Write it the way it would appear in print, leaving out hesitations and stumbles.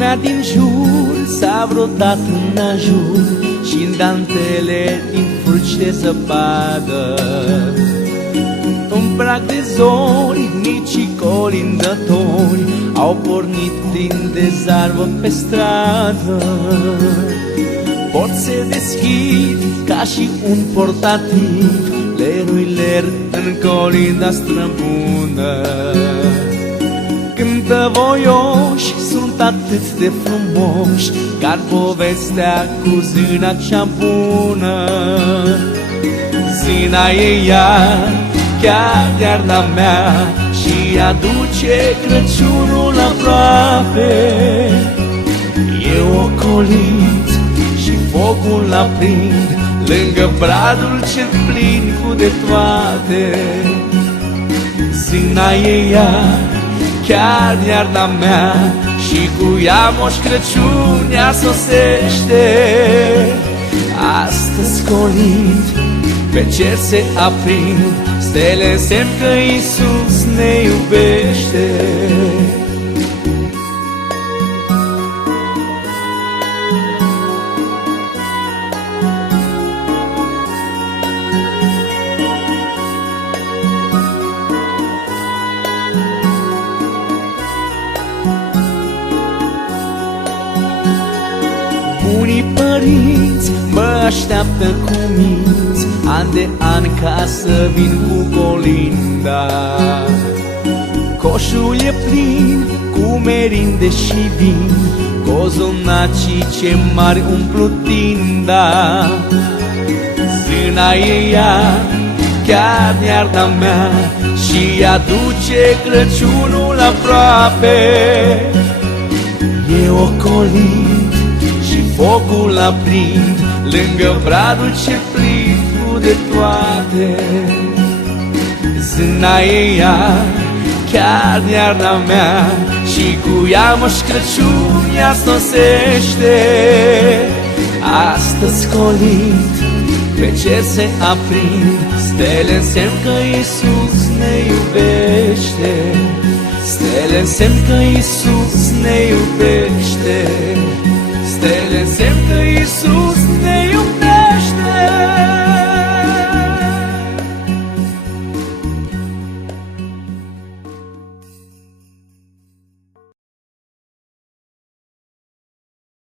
Lumea din jur s-a vrotat în ajur și-n dantele din fulgi de zăpadă. În prag de zori, micii colindători au pornit plin de zarvă pe stradă. Porți se deschid ca și un portativ, ler în colinda străbună. Cântă voioși, sunt atât de frumoși, ca povestea cu zâna cea bună. Zâna e ea, chiar iarna mea, și aduce Crăciunul aproape. Eu o colind și focul aprind lângă bradul ce plin cu de toate. Zâna e ea, chiar iarna mea, și cu ea Moș Crăciun ea sosește. Astăzi colind, pe cer se aprind stele, semn că Iisus ne iubește. Unii părinți mă așteaptă cu minți, an de an ca să vin cu colinda. Coșul e plin cu merinde și vin, cozonacii ce mari umplu tinda. Zâna e ea, chiar iarna mea, și aduce Crăciunul aproape. Eu o colind și focul aprind lângă bradul ce plin cu de toate. Zâna e ea, chiar iarna mea, și cu ea Moș Crăciun ea sosește. Astăzi colind, pe cer se aprind stele, în semn că Iisus ne iubește. Stele, în semn că Iisus ne iubește. Stele, în semn că Iisus